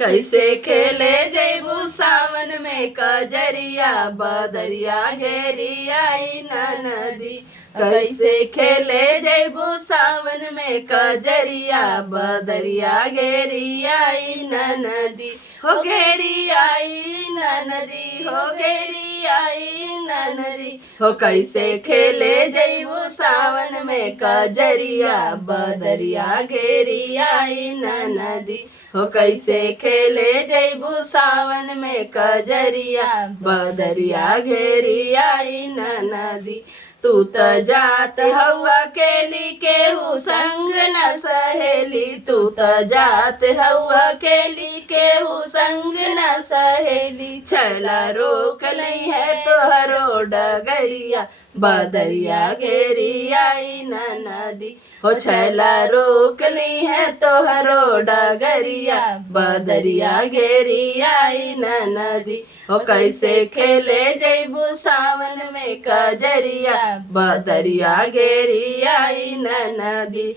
कैसे खेले जैबू सावन में कजरिया बदरिया घेरी आई नदी। कैसे खेले जैबू सावन में कजरिया बदरिया घेरी आई नदी। हो घेरी आई नदी, हो घेरी आई नदी। हो कैसे खेले जैबू सावन में कजरिया बदरिया घेरी आई नदी। हो कैसे खेले जैबू सावन में कजरिया बदरिया घेरी आई नदी। तू त जात हवा केली केहू संग न सहेली। तू त जात हवा केली केहू संग न सहेली। छैला रोक नहीं है तोहरो डगरिया बदरिया घेरी आई नदी। हो छैला रोक ली है तोहरो डगरिया बदरिया घेरी आई नदी। हो कैसे खेले जैबू सावन में कजरिया बदरिया घेरी आई नदी।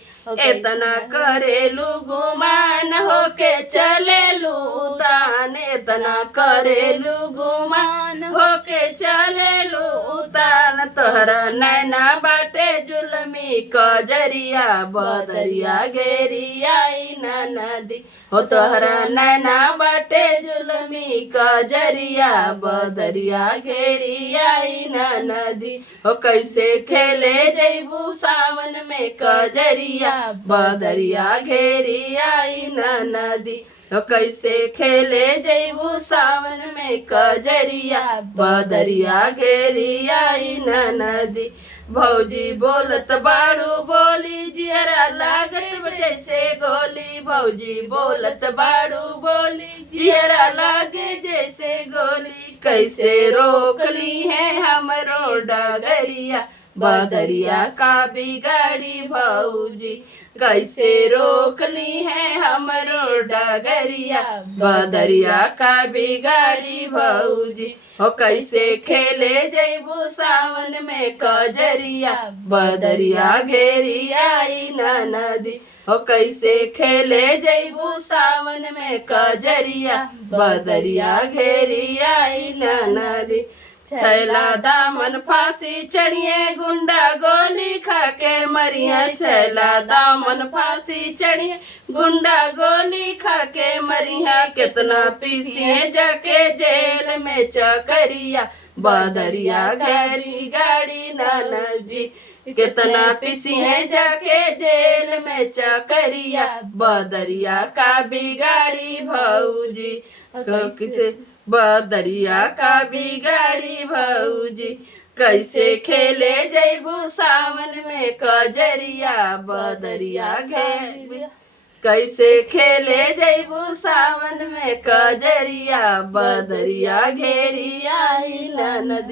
इतना करेलू गुमान होके चलेलू तान। इतना करेलू गुमान होके चलेलू तान। तोहरा नैना बाटे जुलमी कजरिया बदरिया घेरी आई नदी। हो तोहरा नैना बाटे जुलमी कजरिया बदरिया घेरी आई नदी। हो कैसे खेले जैबू सावन में कजरिया बदरिया घेरी आई नदी। हो कैसे खेले जैबू सावन में कजरिया बदरिया घेरी आई नदी। भौजी बोलत बाड़ू बोली जियरा लागत जैसे गोली। भौजी बोलत बाड़ू बोली जियरा लागे जैसे गोली। कैसे रोक ली है हमरो डगरिया बदरिया का बिगाड़ी भौजी। कैसे रोक ली है हमरो डगरिया बदरिया का बिगाड़ी भौजी। हो कैसे खेले जैबू सावन में कजरिया बदरिया घेरी आई नदी। हो कैसे खेले जैबू सावन में कजरिया बदरिया घेरी आई नदी। छैला दामन फांसी चढ़िए गुंडा गोली खा के मरिया। छैला दामन फांसी चढ़िए गुंडा गोली खा के मरिया। कितना पीसिए जाके जेल में चकरिया बदरिया घेरी गाड़ी नदी। कितना पीसिए जाके जेल में चकरिया बदरिया का बिगाड़ी भौजी। किसे बदरिया का बिगाड़ी भौजी। कैसे खेले जैबू सावन में कजरिया बदरिया घेरी। कैसे खेले जैबू सावन में कजरिया बदरिया घेरी आई नदी।